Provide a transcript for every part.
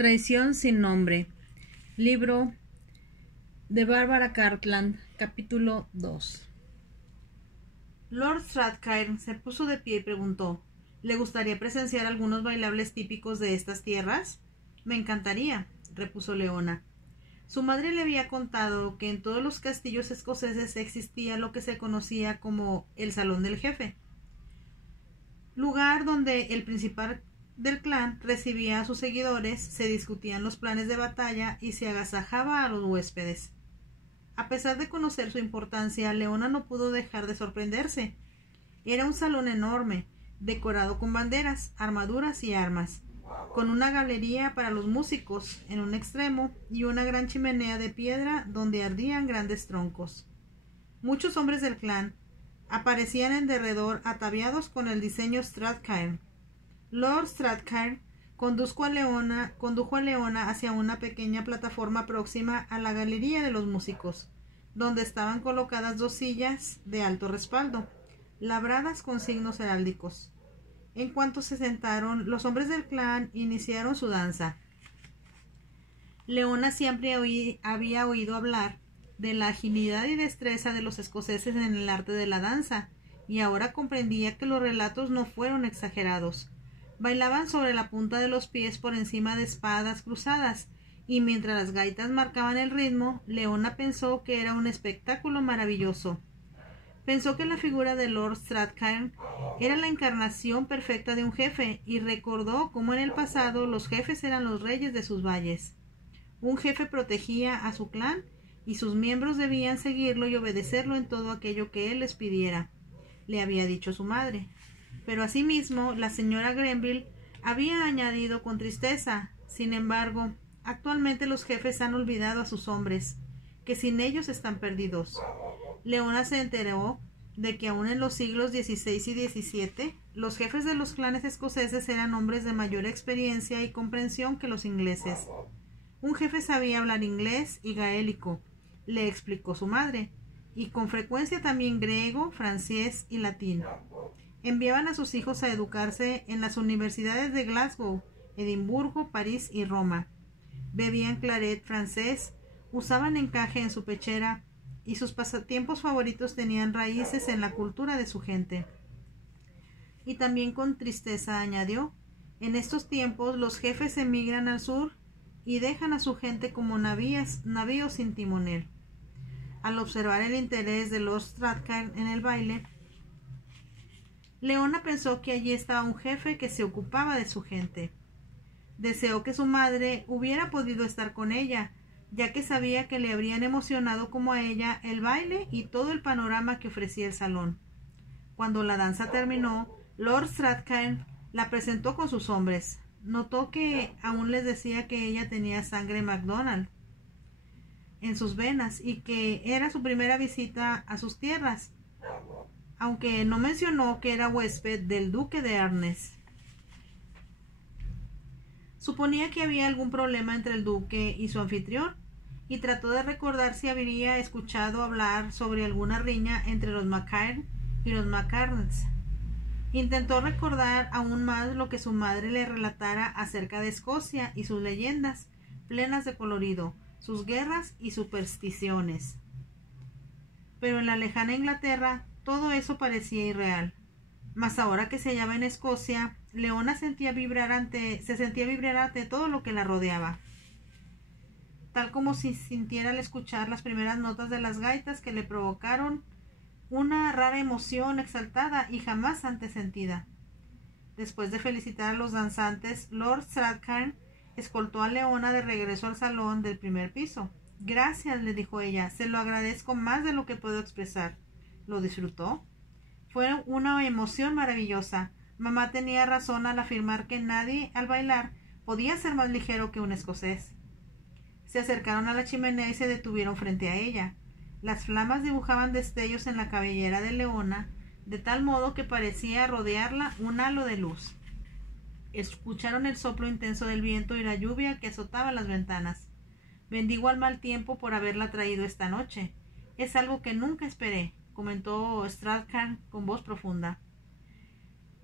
Traición sin nombre. Libro de Barbara Cartland, capítulo 2. Lord Strathclyde se puso de pie y preguntó: ¿Le gustaría presenciar algunos bailables típicos de estas tierras? Me encantaría, repuso Leona. Su madre le había contado que en todos los castillos escoceses existía lo que se conocía como el Salón del Jefe, lugar donde el principal del clan recibía a sus seguidores, se discutían los planes de batalla y se agasajaba a los huéspedes. A pesar de conocer su importancia, Leona no pudo dejar de sorprenderse. Era un salón enorme, decorado con banderas, armaduras y armas, con una galería para los músicos en un extremo y una gran chimenea de piedra donde ardían grandes troncos. Muchos hombres del clan aparecían en derredor ataviados con el diseño Strathclyde. Lord Strathclyde condujo a Leona hacia una pequeña plataforma próxima a la galería de los músicos, donde estaban colocadas 2 sillas de alto respaldo, labradas con signos heráldicos. En cuanto se sentaron, los hombres del clan iniciaron su danza. Leona siempre había oído hablar de la agilidad y destreza de los escoceses en el arte de la danza, y ahora comprendía que los relatos no fueron exagerados. Bailaban sobre la punta de los pies por encima de espadas cruzadas, y mientras las gaitas marcaban el ritmo, Leona pensó que era un espectáculo maravilloso. Pensó que la figura de Lord Strathclyde era la encarnación perfecta de un jefe, y recordó cómo en el pasado los jefes eran los reyes de sus valles. Un jefe protegía a su clan, y sus miembros debían seguirlo y obedecerlo en todo aquello que él les pidiera, le había dicho su madre. Pero asimismo, la señora Grenville había añadido con tristeza: sin embargo, actualmente los jefes han olvidado a sus hombres, que sin ellos están perdidos. Leona se enteró de que aún en los siglos XVI y XVII, los jefes de los clanes escoceses eran hombres de mayor experiencia y comprensión que los ingleses. Un jefe sabía hablar inglés y gaélico, le explicó su madre, y con frecuencia también griego, francés y latín. Enviaban a sus hijos a educarse en las universidades de Glasgow, Edimburgo, París y Roma. Bebían claret francés, usaban encaje en su pechera, y sus pasatiempos favoritos tenían raíces en la cultura de su gente. Y también con tristeza añadió: en estos tiempos los jefes emigran al sur y dejan a su gente como navíos sin timonel. Al observar el interés de Lord Strathclyde en el baile, Leona pensó que allí estaba un jefe que se ocupaba de su gente. Deseó que su madre hubiera podido estar con ella, ya que sabía que le habrían emocionado como a ella el baile y todo el panorama que ofrecía el salón. Cuando la danza terminó, Lord Strathclyde la presentó con sus hombres. Notó que aún les decía que ella tenía sangre MacDonald en sus venas y que era su primera visita a sus tierras, aunque no mencionó que era huésped del duque de Arnes. Suponía que había algún problema entre el duque y su anfitrión, y trató de recordar si habría escuchado hablar sobre alguna riña entre los Macaire y los Macarnes. Intentó recordar aún más lo que su madre le relatara acerca de Escocia y sus leyendas, plenas de colorido, sus guerras y supersticiones. Pero en la lejana Inglaterra todo eso parecía irreal. Mas ahora que se hallaba en Escocia, Leona se sentía vibrar ante todo lo que la rodeaba, tal como si sintiera al escuchar las primeras notas de las gaitas que le provocaron una rara emoción exaltada y jamás antes sentida. Después de felicitar a los danzantes, Lord Strathclyde escoltó a Leona de regreso al salón del primer piso. «Gracias», le dijo ella, «se lo agradezco más de lo que puedo expresar». ¿Lo disfrutó? Fue una emoción maravillosa. Mamá tenía razón al afirmar que nadie al bailar podía ser más ligero que un escocés. Se acercaron a la chimenea y se detuvieron frente a ella. Las flamas dibujaban destellos en la cabellera de Leona, de tal modo que parecía rodearla un halo de luz. Escucharon el soplo intenso del viento y la lluvia que azotaba las ventanas. «Bendigo al mal tiempo por haberla traído esta noche. Es algo que nunca esperé», comentó Strathclyde con voz profunda.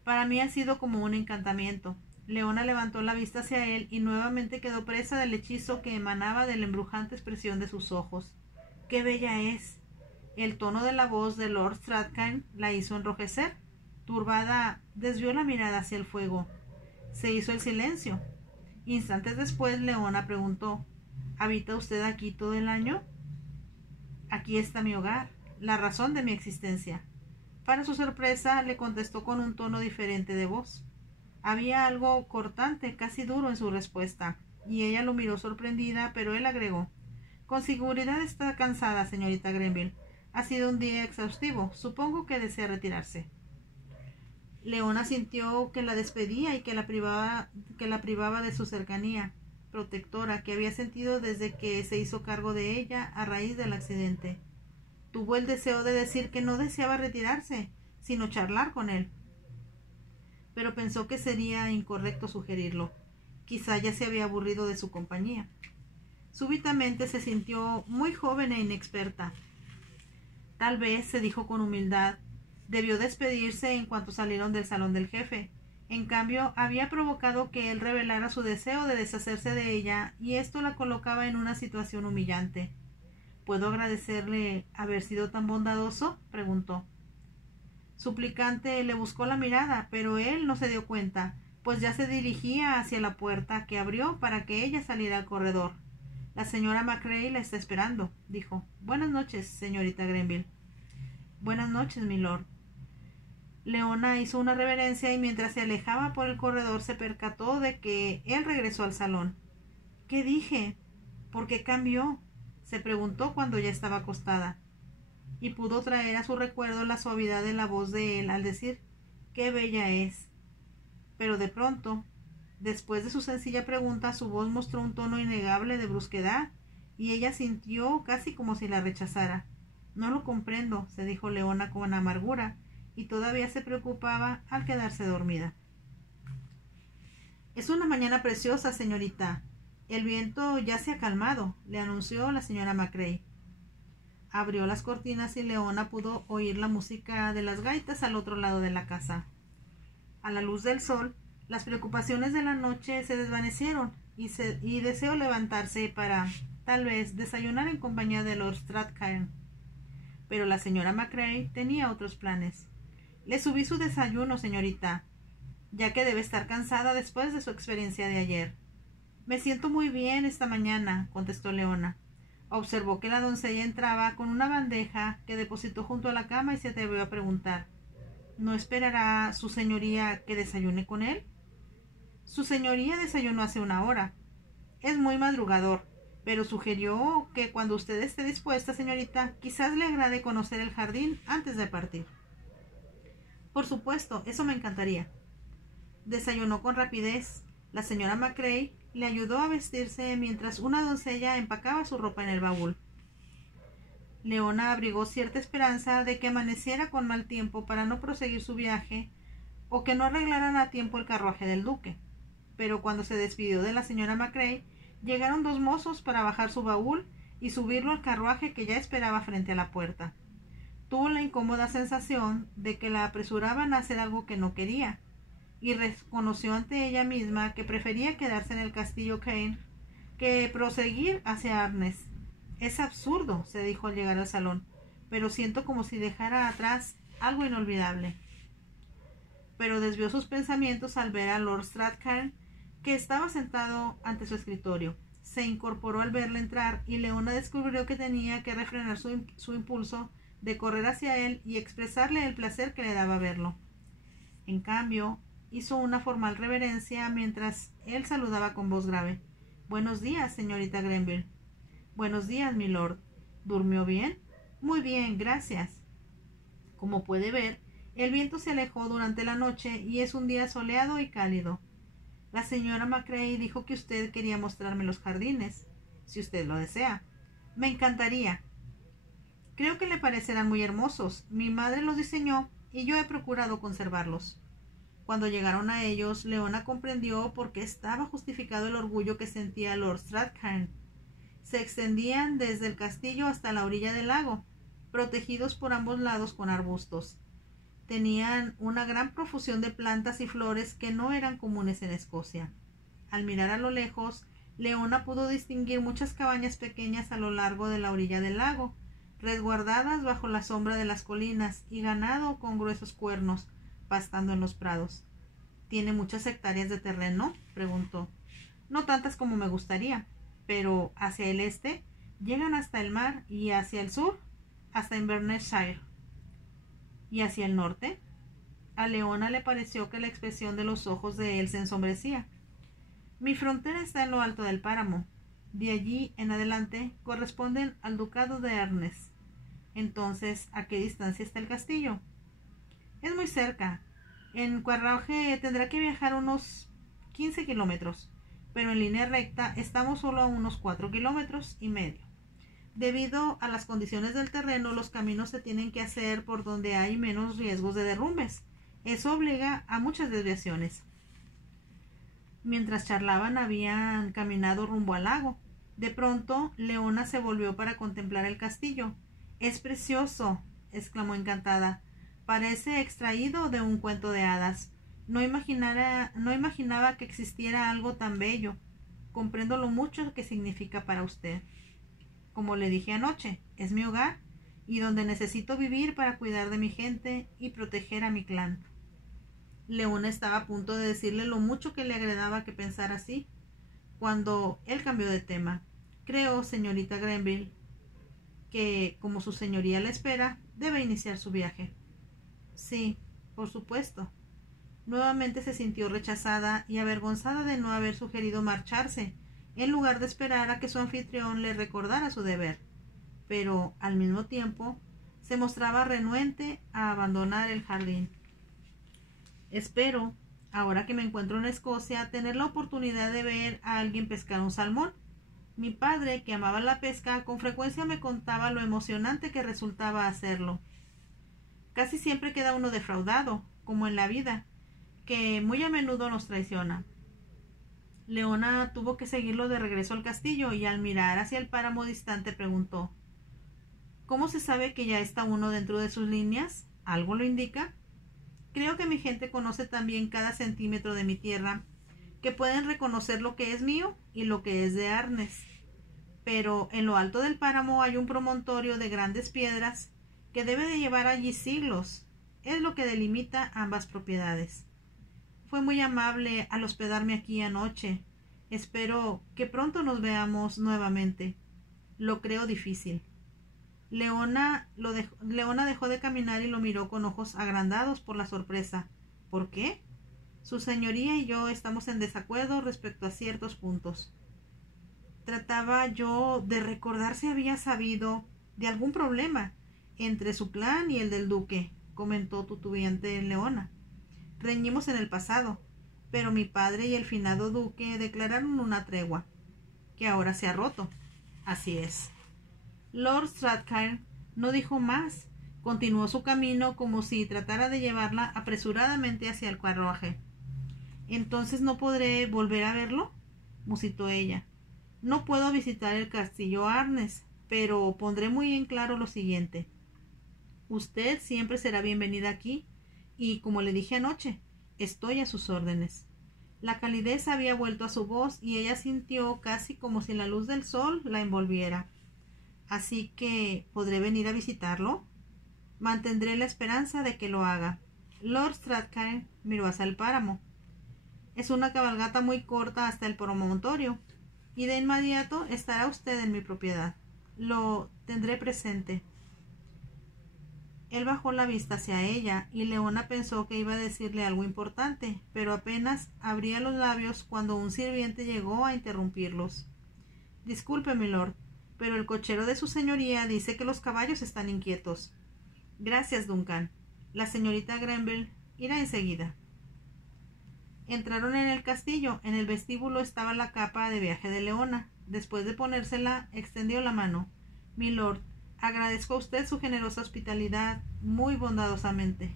«Para mí ha sido como un encantamiento. Leona levantó la vista hacia él y nuevamente quedó presa del hechizo que emanaba de la embrujante expresión de sus ojos. ¡Qué bella es! El tono de la voz de Lord Strathclyde la hizo enrojecer. Turbada, desvió la mirada hacia el fuego. Se hizo el silencio. Instantes después, Leona preguntó: ¿Habita usted aquí todo el año? Aquí está mi hogar, la razón de mi existencia. Para su sorpresa, le contestó con un tono diferente de voz. Había algo cortante, casi duro en su respuesta, y ella lo miró sorprendida, pero él agregó: Con seguridad está cansada, señorita Grenville. Ha sido un día exhaustivo. Supongo que desea retirarse. Leona sintió que la despedía y que la privaba de su cercanía protectora que había sentido desde que se hizo cargo de ella a raíz del accidente. Tuvo el deseo de decir que no deseaba retirarse, sino charlar con él. Pero pensó que sería incorrecto sugerirlo. Quizá ya se había aburrido de su compañía. Súbitamente se sintió muy joven e inexperta. Tal vez, se dijo con humildad, debió despedirse en cuanto salieron del salón del jefe. En cambio, había provocado que él revelara su deseo de deshacerse de ella, y esto la colocaba en una situación humillante. ¿Puedo agradecerle haber sido tan bondadoso?, preguntó. Suplicante le buscó la mirada, pero él no se dio cuenta, pues ya se dirigía hacia la puerta, que abrió para que ella saliera al corredor. La señora McCreary la está esperando, dijo. Buenas noches, señorita Grenville. Buenas noches, milord. Leona hizo una reverencia y mientras se alejaba por el corredor se percató de que él regresó al salón. ¿Qué dije? ¿Por qué cambió?, se preguntó cuando ya estaba acostada, y pudo traer a su recuerdo la suavidad de la voz de él al decir: ¡Qué bella es! Pero de pronto, después de su sencilla pregunta, su voz mostró un tono innegable de brusquedad, y ella sintió casi como si la rechazara. No lo comprendo, se dijo Leona con amargura, y todavía se preocupaba al quedarse dormida. Es una mañana preciosa, señorita. El viento ya se ha calmado, le anunció la señora McCreary. Abrió las cortinas y Leona pudo oír la música de las gaitas al otro lado de la casa. A la luz del sol, las preocupaciones de la noche se desvanecieron y deseó levantarse para, tal vez, desayunar en compañía de Lord Strathclyde. Pero la señora McCreary tenía otros planes. Le subí su desayuno, señorita, ya que debe estar cansada después de su experiencia de ayer. Me siento muy bien esta mañana, contestó Leona. Observó que la doncella entraba con una bandeja que depositó junto a la cama y se atrevió a preguntar: ¿No esperará su señoría que desayune con él? Su señoría desayunó hace una hora. Es muy madrugador, pero sugirió que cuando usted esté dispuesta, señorita, quizás le agrade conocer el jardín antes de partir. Por supuesto, eso me encantaría. Desayunó con rapidez. La señora McCreary le ayudó a vestirse mientras una doncella empacaba su ropa en el baúl. Leona abrigó cierta esperanza de que amaneciera con mal tiempo para no proseguir su viaje o que no arreglaran a tiempo el carruaje del duque. Pero cuando se despidió de la señora McCreary, llegaron dos mozos para bajar su baúl y subirlo al carruaje que ya esperaba frente a la puerta. Tuvo la incómoda sensación de que la apresuraban a hacer algo que no quería, y reconoció ante ella misma que prefería quedarse en el castillo Kane que proseguir hacia Arnes. Es absurdo, se dijo al llegar al salón, pero siento como si dejara atrás algo inolvidable. Pero desvió sus pensamientos al ver a Lord Strathclyde, que estaba sentado ante su escritorio. Se incorporó al verle entrar y Leona descubrió que tenía que refrenar su impulso de correr hacia él y expresarle el placer que le daba verlo. En cambio, hizo una formal reverencia mientras él saludaba con voz grave. Buenos días, señorita Grenville. Buenos días, milord. ¿Durmió bien? Muy bien, gracias. Como puede ver, el viento se alejó durante la noche y es un día soleado y cálido. La señora McCreary dijo que usted quería mostrarme los jardines, si usted lo desea. Me encantaría. Creo que le parecerán muy hermosos. Mi madre los diseñó y yo he procurado conservarlos. Cuando llegaron a ellos, Leona comprendió por qué estaba justificado el orgullo que sentía Lord Strathclyde. Se extendían desde el castillo hasta la orilla del lago, protegidos por ambos lados con arbustos. Tenían una gran profusión de plantas y flores que no eran comunes en Escocia. Al mirar a lo lejos, Leona pudo distinguir muchas cabañas pequeñas a lo largo de la orilla del lago, resguardadas bajo la sombra de las colinas, y ganado con gruesos cuernos, pastando en los prados. ¿Tiene muchas hectáreas de terreno?, preguntó. No tantas como me gustaría, pero hacia el este llegan hasta el mar y hacia el sur hasta Inverness-shire. ¿Y hacia el norte? A Leona le pareció que la expresión de los ojos de él se ensombrecía. Mi frontera está en lo alto del páramo. De allí en adelante corresponden al ducado de Arnes. Entonces, ¿a qué distancia está el castillo? Es muy cerca. En carruaje tendrá que viajar unos 15 kilómetros, pero en línea recta estamos solo a unos 4,5 kilómetros. Debido a las condiciones del terreno, los caminos se tienen que hacer por donde hay menos riesgos de derrumbes. Eso obliga a muchas desviaciones. Mientras charlaban, habían caminado rumbo al lago. De pronto, Leona se volvió para contemplar el castillo. «Es precioso», exclamó encantada. «Parece extraído de un cuento de hadas. No imaginaba que existiera algo tan bello. Comprendo lo mucho que significa para usted. Como le dije anoche, es mi hogar y donde necesito vivir para cuidar de mi gente y proteger a mi clan». Leona estaba a punto de decirle lo mucho que le agradaba que pensara así, cuando él cambió de tema. «Creo, señorita Grenville, que, como su señoría le espera, debe iniciar su viaje». «Sí, por supuesto». Nuevamente se sintió rechazada y avergonzada de no haber sugerido marcharse, en lugar de esperar a que su anfitrión le recordara su deber. Pero, al mismo tiempo, se mostraba renuente a abandonar el jardín. «Espero, ahora que me encuentro en Escocia, tener la oportunidad de ver a alguien pescar un salmón. Mi padre, que amaba la pesca, con frecuencia me contaba lo emocionante que resultaba hacerlo. Casi siempre queda uno defraudado, como en la vida, que muy a menudo nos traiciona». Leona tuvo que seguirlo de regreso al castillo y al mirar hacia el páramo distante preguntó: «¿Cómo se sabe que ya está uno dentro de sus líneas? ¿Algo lo indica? Creo que mi gente conoce también cada centímetro de mi tierra, que pueden reconocer lo que es mío y lo que es de Arnes. Pero en lo alto del páramo hay un promontorio de grandes piedras que debe de llevar allí siglos. Es lo que delimita ambas propiedades. Fue muy amable al hospedarme aquí anoche. Espero que pronto nos veamos nuevamente. Lo creo difícil». Leona dejó de caminar y lo miró con ojos agrandados por la sorpresa. «¿Por qué?» «Su señoría y yo estamos en desacuerdo respecto a ciertos puntos». Trataba yo de recordar si había sabido de algún problema entre su clan y el del duque, comentó tutubiente Leona. «Reñimos en el pasado, pero mi padre y el finado duque declararon una tregua, que ahora se ha roto». «Así es». Lord Strathclyde no dijo más. Continuó su camino como si tratara de llevarla apresuradamente hacia el carruaje. «¿Entonces no podré volver a verlo?», musitó ella. «No puedo visitar el castillo Arnes, pero pondré muy en claro lo siguiente. Usted siempre será bienvenida aquí, y, como le dije anoche, estoy a sus órdenes». La calidez había vuelto a su voz y ella sintió casi como si la luz del sol la envolviera. «¿Así que podré venir a visitarlo?». «Mantendré la esperanza de que lo haga». Lord Strathclyde miró hacia el páramo. «Es una cabalgata muy corta hasta el promontorio, y de inmediato estará usted en mi propiedad. Lo tendré presente». Él bajó la vista hacia ella, y Leona pensó que iba a decirle algo importante, pero apenas abría los labios cuando un sirviente llegó a interrumpirlos. «Disculpe, milord, pero el cochero de su señoría dice que los caballos están inquietos». «Gracias, Duncan. La señorita Grenville irá enseguida». Entraron en el castillo. En el vestíbulo estaba la capa de viaje de Leona. Después de ponérsela, extendió la mano. «Milord, agradezco a usted su generosa hospitalidad muy bondadosamente,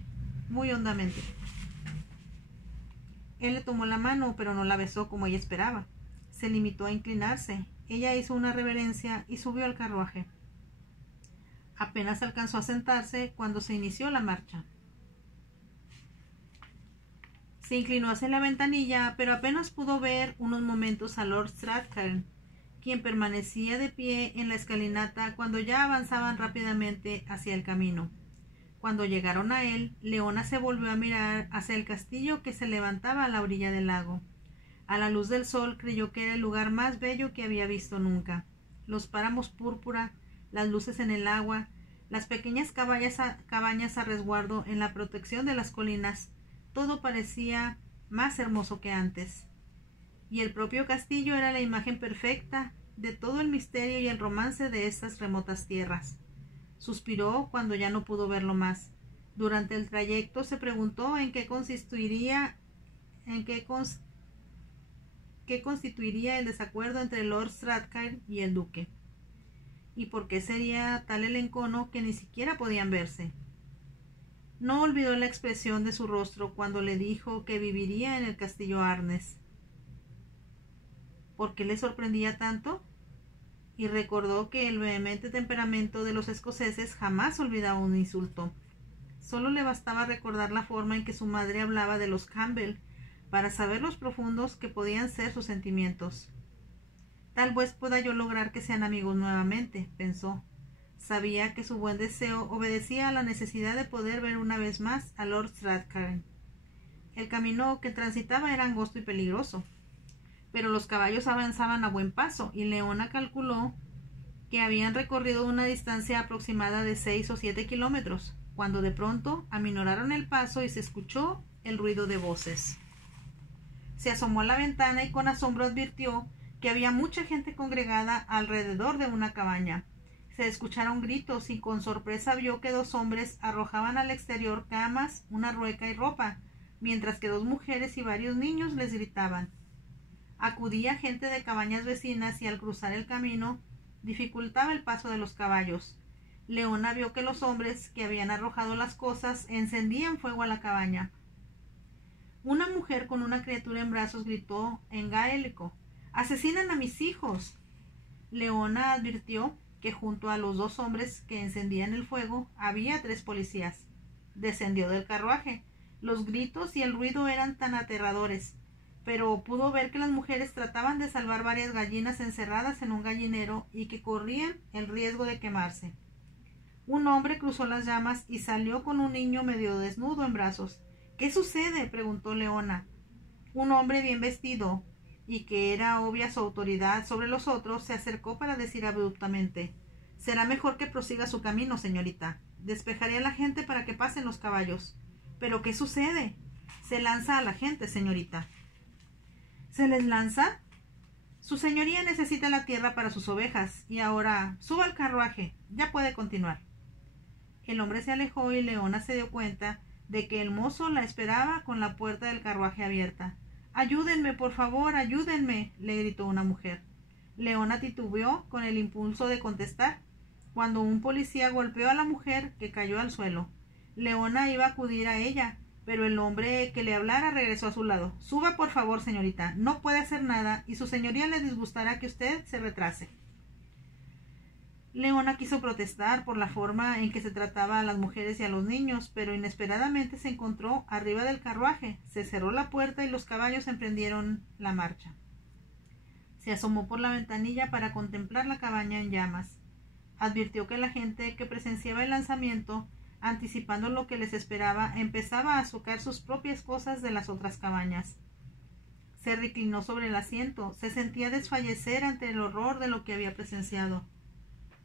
muy hondamente». Él le tomó la mano, pero no la besó como ella esperaba. Se limitó a inclinarse. Ella hizo una reverencia y subió al carruaje. Apenas alcanzó a sentarse cuando se inició la marcha. Se inclinó hacia la ventanilla, pero apenas pudo ver unos momentos a Lord Strathclyde, quien permanecía de pie en la escalinata cuando ya avanzaban rápidamente hacia el camino. Cuando llegaron a él, Leona se volvió a mirar hacia el castillo que se levantaba a la orilla del lago. A la luz del sol creyó que era el lugar más bello que había visto nunca. Los páramos púrpura, las luces en el agua, las pequeñas cabañas a resguardo en la protección de las colinas, todo parecía más hermoso que antes. Y el propio castillo era la imagen perfecta de todo el misterio y el romance de estas remotas tierras. Suspiró cuando ya no pudo verlo más. Durante el trayecto se preguntó en qué constituiría el desacuerdo entre Lord Strathclyde y el duque, y por qué sería tal el encono que ni siquiera podían verse. No olvidó la expresión de su rostro cuando le dijo que viviría en el castillo Arnes. ¿Por qué le sorprendía tanto? Y recordó que el vehemente temperamento de los escoceses jamás olvidaba un insulto. Solo le bastaba recordar la forma en que su madre hablaba de los Campbell para saber los profundos que podían ser sus sentimientos. Tal vez pueda yo lograr que sean amigos nuevamente, pensó. Sabía que su buen deseo obedecía a la necesidad de poder ver una vez más a Lord Strathclyde. El camino que transitaba era angosto y peligroso, pero los caballos avanzaban a buen paso y Leona calculó que habían recorrido una distancia aproximada de 6 o 7 kilómetros, cuando de pronto aminoraron el paso y se escuchó el ruido de voces. Se asomó a la ventana y con asombro advirtió que había mucha gente congregada alrededor de una cabaña. Se escucharon gritos y con sorpresa vio que 2 hombres arrojaban al exterior camas, una rueca y ropa, mientras que 2 mujeres y varios niños les gritaban. Acudía gente de cabañas vecinas y al cruzar el camino dificultaba el paso de los caballos. Leona vio que los hombres que habían arrojado las cosas encendían fuego a la cabaña. Una mujer con una criatura en brazos gritó en gaélico: «¡Asesinan a mis hijos!». Leona advirtió que junto a los 2 hombres que encendían el fuego había 3 policías. Descendió del carruaje. Los gritos y el ruido eran tan aterradores, pero pudo ver que las mujeres trataban de salvar varias gallinas encerradas en un gallinero y que corrían el riesgo de quemarse. Un hombre cruzó las llamas y salió con un niño medio desnudo en brazos. «¿Qué sucede?», preguntó Leona. Un hombre bien vestido, y que era obvia su autoridad sobre los otros, se acercó para decir abruptamente: «Será mejor que prosiga su camino, señorita. Despejaré a la gente para que pasen los caballos». «¿Pero qué sucede?». «Se lanza a la gente, señorita». «¿Se les lanza?». «Su señoría necesita la tierra para sus ovejas, y ahora suba al carruaje. Ya puede continuar». El hombre se alejó y Leona se dio cuenta de que el mozo la esperaba con la puerta del carruaje abierta. «Ayúdenme, por favor, ayúdenme», le gritó una mujer. Leona titubeó con el impulso de contestar, cuando un policía golpeó a la mujer, que cayó al suelo. Leona iba a acudir a ella, pero el hombre que le hablara regresó a su lado. «Suba, por favor, señorita. No puede hacer nada, y su señoría le disgustará que usted se retrase». Leona quiso protestar por la forma en que se trataba a las mujeres y a los niños, pero inesperadamente se encontró arriba del carruaje. Se cerró la puerta y los caballos emprendieron la marcha. Se asomó por la ventanilla para contemplar la cabaña en llamas. Advirtió que la gente que presenciaba el lanzamiento, anticipando lo que les esperaba, empezaba a sacar sus propias cosas de las otras cabañas. Se reclinó sobre el asiento. Se sentía desfallecer ante el horror de lo que había presenciado.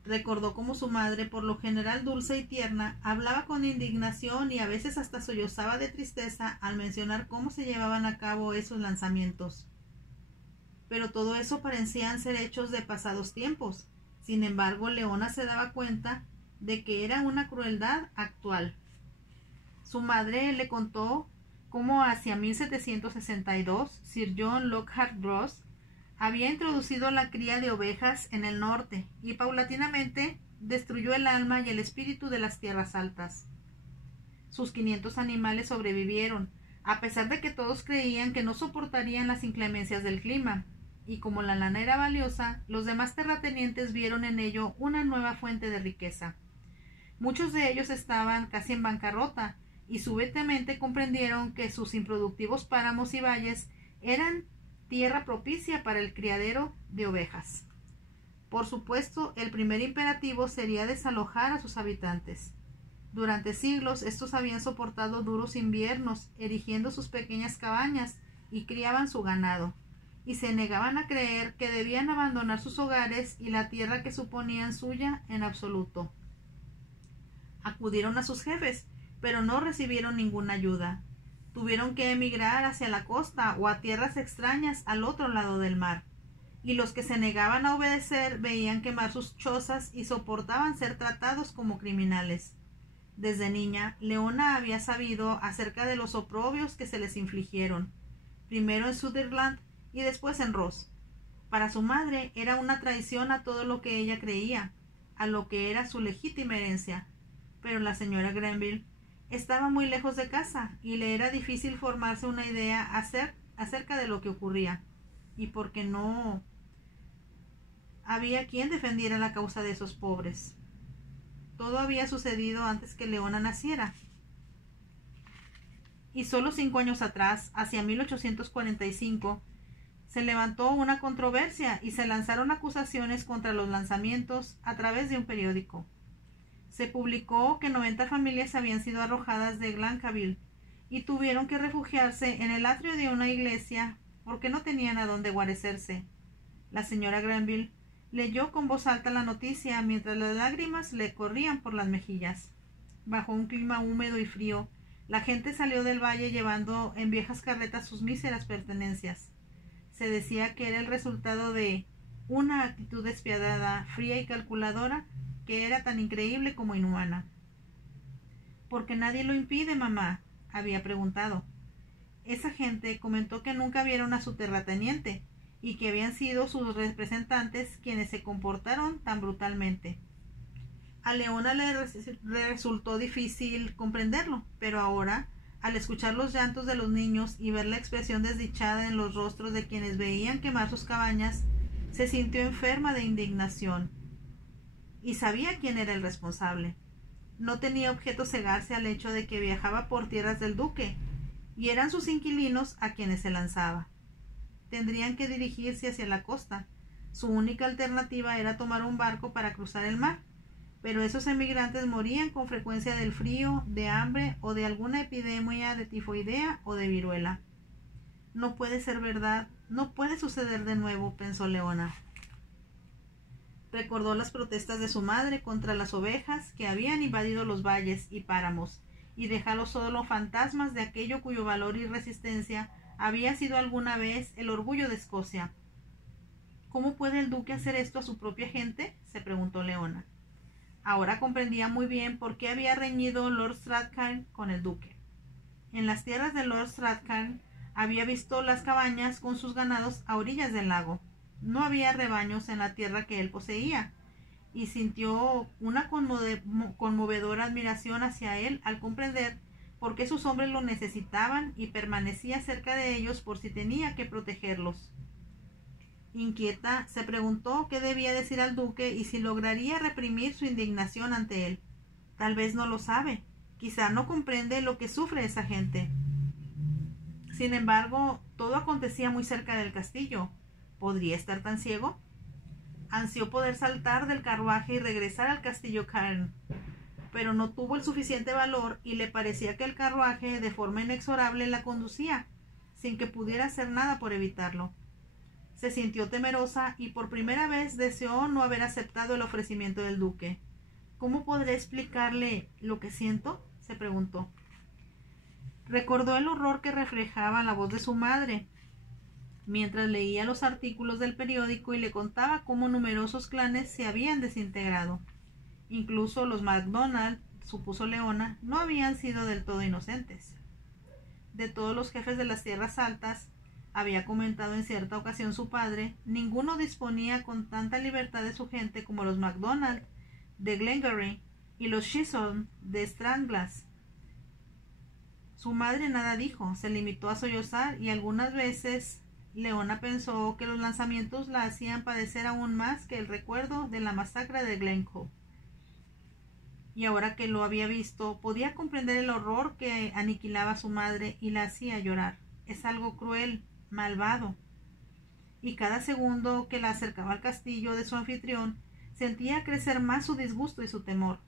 Recordó cómo su madre, por lo general dulce y tierna, hablaba con indignación y a veces hasta sollozaba de tristeza al mencionar cómo se llevaban a cabo esos lanzamientos. Pero todo eso parecían ser hechos de pasados tiempos. Sin embargo, Leona se daba cuenta de que era una crueldad actual. Su madre le contó cómo hacia 1762 Sir John Lockhart Ross había introducido la cría de ovejas en el norte y paulatinamente destruyó el alma y el espíritu de las tierras altas. Sus 500 animales sobrevivieron, a pesar de que todos creían que no soportarían las inclemencias del clima, y como la lana era valiosa, los demás terratenientes vieron en ello una nueva fuente de riqueza. Muchos de ellos estaban casi en bancarrota, y súbitamente comprendieron que sus improductivos páramos y valles eran tierra propicia para el criadero de ovejas. Por supuesto, el primer imperativo sería desalojar a sus habitantes. Durante siglos estos habían soportado duros inviernos, erigiendo sus pequeñas cabañas y criaban su ganado, y se negaban a creer que debían abandonar sus hogares y la tierra que suponían suya en absoluto. Acudieron a sus jefes, pero no recibieron ninguna ayuda. Tuvieron que emigrar hacia la costa o a tierras extrañas al otro lado del mar, y los que se negaban a obedecer veían quemar sus chozas y soportaban ser tratados como criminales. Desde niña, Leona había sabido acerca de los oprobios que se les infligieron, primero en Sutherland y después en Ross. Para su madre era una traición a todo lo que ella creía, a lo que era su legítima herencia, pero la señora Grenville estaba muy lejos de casa y le era difícil formarse una idea acerca de lo que ocurría, y porque no había quien defendiera la causa de esos pobres. Todo había sucedido antes que Leona naciera, y solo 5 años atrás, hacia 1845, se levantó una controversia y se lanzaron acusaciones contra los lanzamientos a través de un periódico. Se publicó que 90 familias habían sido arrojadas de Glencaville y tuvieron que refugiarse en el atrio de una iglesia porque no tenían a dónde guarecerse. La señora Grenville leyó con voz alta la noticia mientras las lágrimas le corrían por las mejillas. Bajo un clima húmedo y frío, la gente salió del valle llevando en viejas carretas sus míseras pertenencias. Se decía que era el resultado de una actitud despiadada, fría y calculadora, que era tan increíble como inhumana. ¿Por qué nadie lo impide, mamá?, había preguntado. Esa gente comentó que nunca vieron a su terrateniente y que habían sido sus representantes quienes se comportaron tan brutalmente. A Leona le resultó difícil comprenderlo, pero ahora, al escuchar los llantos de los niños y ver la expresión desdichada en los rostros de quienes veían quemar sus cabañas, se sintió enferma de indignación. Y sabía quién era el responsable. No tenía objeto cegarse al hecho de que viajaba por tierras del duque, y eran sus inquilinos a quienes se lanzaba. Tendrían que dirigirse hacia la costa. Su única alternativa era tomar un barco para cruzar el mar, pero esos emigrantes morían con frecuencia del frío, de hambre o de alguna epidemia de tifoidea o de viruela. No puede ser verdad, no puede suceder de nuevo, pensó Leona. Recordó las protestas de su madre contra las ovejas que habían invadido los valles y páramos, y dejado solo fantasmas de aquello cuyo valor y resistencia había sido alguna vez el orgullo de Escocia. ¿Cómo puede el duque hacer esto a su propia gente?, se preguntó Leona. Ahora comprendía muy bien por qué había reñido Lord Strathclyde con el duque. En las tierras de Lord Strathclyde había visto las cabañas con sus ganados a orillas del lago. No había rebaños en la tierra que él poseía, y sintió una conmovedora admiración hacia él al comprender por qué sus hombres lo necesitaban y permanecía cerca de ellos por si tenía que protegerlos. Inquieta, se preguntó qué debía decir al duque y si lograría reprimir su indignación ante él. Tal vez no lo sabe, quizá no comprende lo que sufre esa gente. Sin embargo, todo acontecía muy cerca del castillo. ¿Podría estar tan ciego? Ansió poder saltar del carruaje y regresar al castillo Cairn, pero no tuvo el suficiente valor y le parecía que el carruaje de forma inexorable la conducía, sin que pudiera hacer nada por evitarlo. Se sintió temerosa y por primera vez deseó no haber aceptado el ofrecimiento del duque. ¿Cómo podré explicarle lo que siento?, se preguntó. Recordó el horror que reflejaba la voz de su madre mientras leía los artículos del periódico y le contaba cómo numerosos clanes se habían desintegrado. Incluso los MacDonald, supuso Leona, no habían sido del todo inocentes. De todos los jefes de las tierras altas, había comentado en cierta ocasión su padre, ninguno disponía con tanta libertad de su gente como los MacDonald de Glengarry y los Chisholm de Stranglass. Su madre nada dijo, se limitó a sollozar y algunas veces Leona pensó que los lanzamientos la hacían padecer aún más que el recuerdo de la masacre de Glencoe. y ahora que lo había visto, podía comprender el horror que aniquilaba a su madre y la hacía llorar. Es algo cruel, malvado. Y cada segundo que la acercaba al castillo de su anfitrión, sentía crecer más su disgusto y su temor.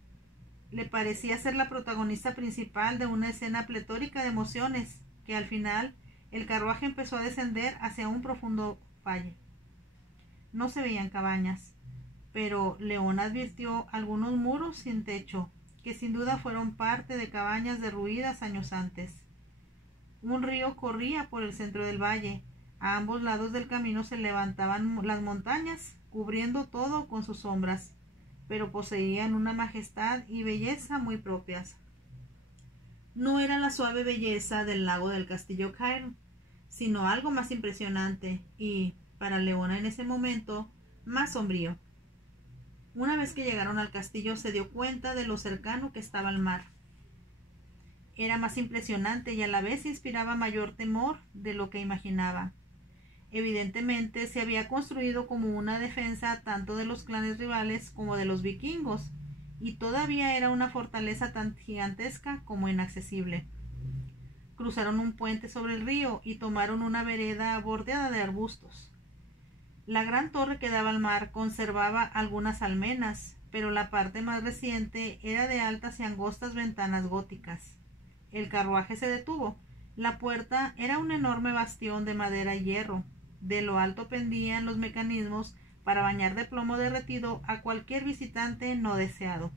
Le parecía ser la protagonista principal de una escena pletórica de emociones, que al final el carruaje empezó a descender hacia un profundo valle. No se veían cabañas, pero León advirtió algunos muros sin techo, que sin duda fueron parte de cabañas derruidas años antes. Un río corría por el centro del valle. A ambos lados del camino se levantaban las montañas, cubriendo todo con sus sombras, pero poseían una majestad y belleza muy propias. No era la suave belleza del lago del castillo Cairn, sino algo más impresionante y, para Leona en ese momento, más sombrío. Una vez que llegaron al castillo se dio cuenta de lo cercano que estaba al mar. Era más impresionante y a la vez inspiraba mayor temor de lo que imaginaba. Evidentemente se había construido como una defensa tanto de los clanes rivales como de los vikingos, y todavía era una fortaleza tan gigantesca como inaccesible. Cruzaron un puente sobre el río y tomaron una vereda bordeada de arbustos. La gran torre que daba al mar conservaba algunas almenas, pero la parte más reciente era de altas y angostas ventanas góticas. El carruaje se detuvo. La puerta era un enorme bastión de madera y hierro. De lo alto pendían los mecanismos para bañar de plomo derretido a cualquier visitante no deseado.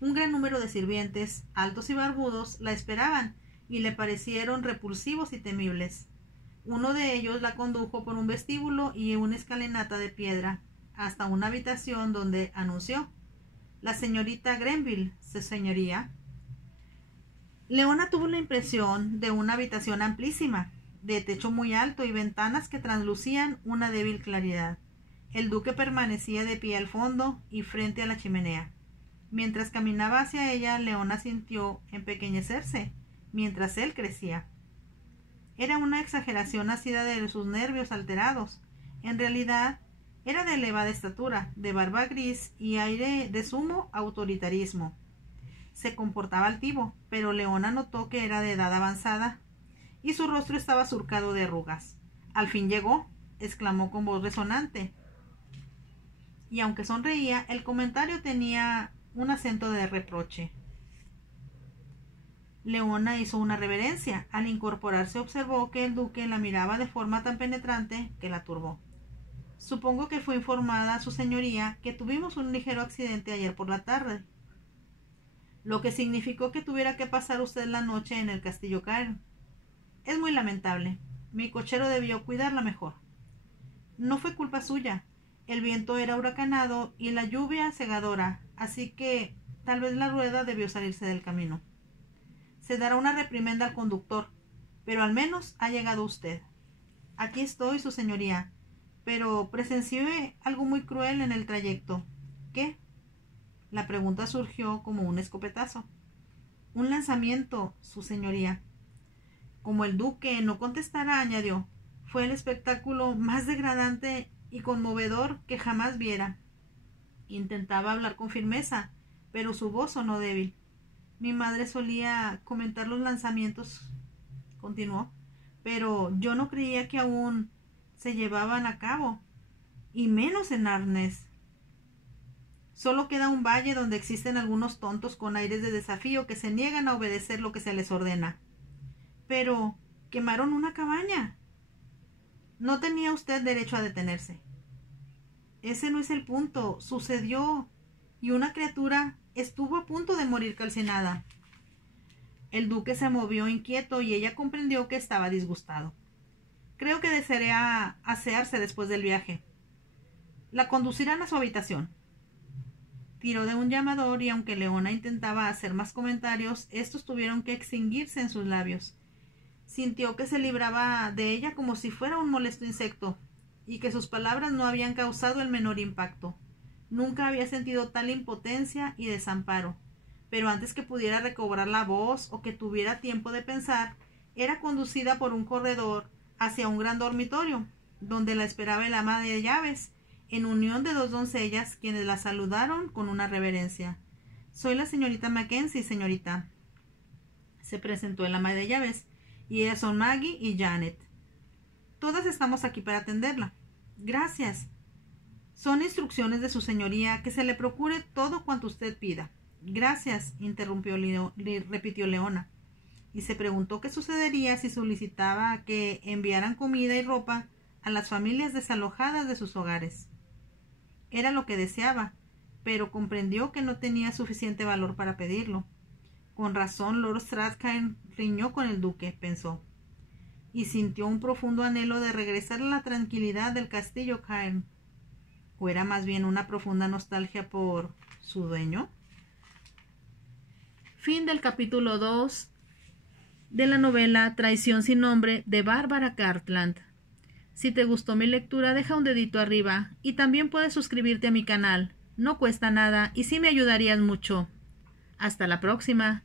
Un gran número de sirvientes, altos y barbudos, la esperaban y le parecieron repulsivos y temibles. Uno de ellos la condujo por un vestíbulo y una escalinata de piedra hasta una habitación donde anunció: «La señorita Grenville, señoría». Leona tuvo la impresión de una habitación amplísima, de techo muy alto y ventanas que traslucían una débil claridad. El duque permanecía de pie al fondo y frente a la chimenea. Mientras caminaba hacia ella, Leona sintió empequeñecerse, mientras él crecía. Era una exageración nacida de sus nervios alterados. En realidad, era de elevada estatura, de barba gris y aire de sumo autoritarismo. Se comportaba altivo, pero Leona notó que era de edad avanzada, y su rostro estaba surcado de arrugas. «Al fin llegó», exclamó con voz resonante. Y aunque sonreía, el comentario tenía un acento de reproche. Leona hizo una reverencia. Al incorporarse observó que el duque la miraba de forma tan penetrante que la turbó. «Supongo que fue informada su señoría que tuvimos un ligero accidente ayer por la tarde, lo que significó que tuviera que pasar usted la noche en el castillo Cairn. Es muy lamentable. Mi cochero debió cuidarla mejor. No fue culpa suya. El viento era huracanado y la lluvia cegadora, así que tal vez la rueda debió salirse del camino. Se dará una reprimenda al conductor, pero al menos ha llegado usted. Aquí estoy, su señoría, pero presencié algo muy cruel en el trayecto». «¿Qué?». La pregunta surgió como un escopetazo. «Un lanzamiento, su señoría». Como el duque no contestara, añadió: «Fue el espectáculo más degradante y conmovedor que jamás viera». Intentaba hablar con firmeza, pero su voz sonó débil. «Mi madre solía comentar los lanzamientos», continuó, «pero yo no creía que aún se llevaban a cabo, y menos en Arnés. Solo queda un valle donde existen algunos tontos con aires de desafío que se niegan a obedecer lo que se les ordena». «Pero quemaron una cabaña». «No tenía usted derecho a detenerse». «Ese no es el punto. Sucedió, y una criatura estuvo a punto de morir calcinada». El duque se movió inquieto y ella comprendió que estaba disgustado. «Creo que desearía asearse después del viaje. La conducirán a su habitación». Tiró de un llamador y aunque Leona intentaba hacer más comentarios, estos tuvieron que extinguirse en sus labios. Sintió que se libraba de ella como si fuera un molesto insecto, y que sus palabras no habían causado el menor impacto. Nunca había sentido tal impotencia y desamparo, pero antes que pudiera recobrar la voz o que tuviera tiempo de pensar, era conducida por un corredor hacia un gran dormitorio, donde la esperaba el ama de llaves, en unión de dos doncellas, quienes la saludaron con una reverencia. Soy la señorita Mackenzie, señorita. Se presentó el ama de llaves, y ellas son Maggie y Janet. Todas estamos aquí para atenderla. Gracias. Son instrucciones de su señoría que se le procure todo cuanto usted pida. Gracias, repitió Leona, y se preguntó qué sucedería si solicitaba que enviaran comida y ropa a las familias desalojadas de sus hogares. Era lo que deseaba, pero comprendió que no tenía suficiente valor para pedirlo. Con razón, Lord Strathclyde riñó con el duque, pensó, y sintió un profundo anhelo de regresar a la tranquilidad del castillo Cairn. ¿O era más bien una profunda nostalgia por su dueño? Fin del capítulo 2 de la novela Traición sin nombre de Bárbara Cartland. Si te gustó mi lectura, deja un dedito arriba y también puedes suscribirte a mi canal. No cuesta nada y sí me ayudarías mucho. Hasta la próxima.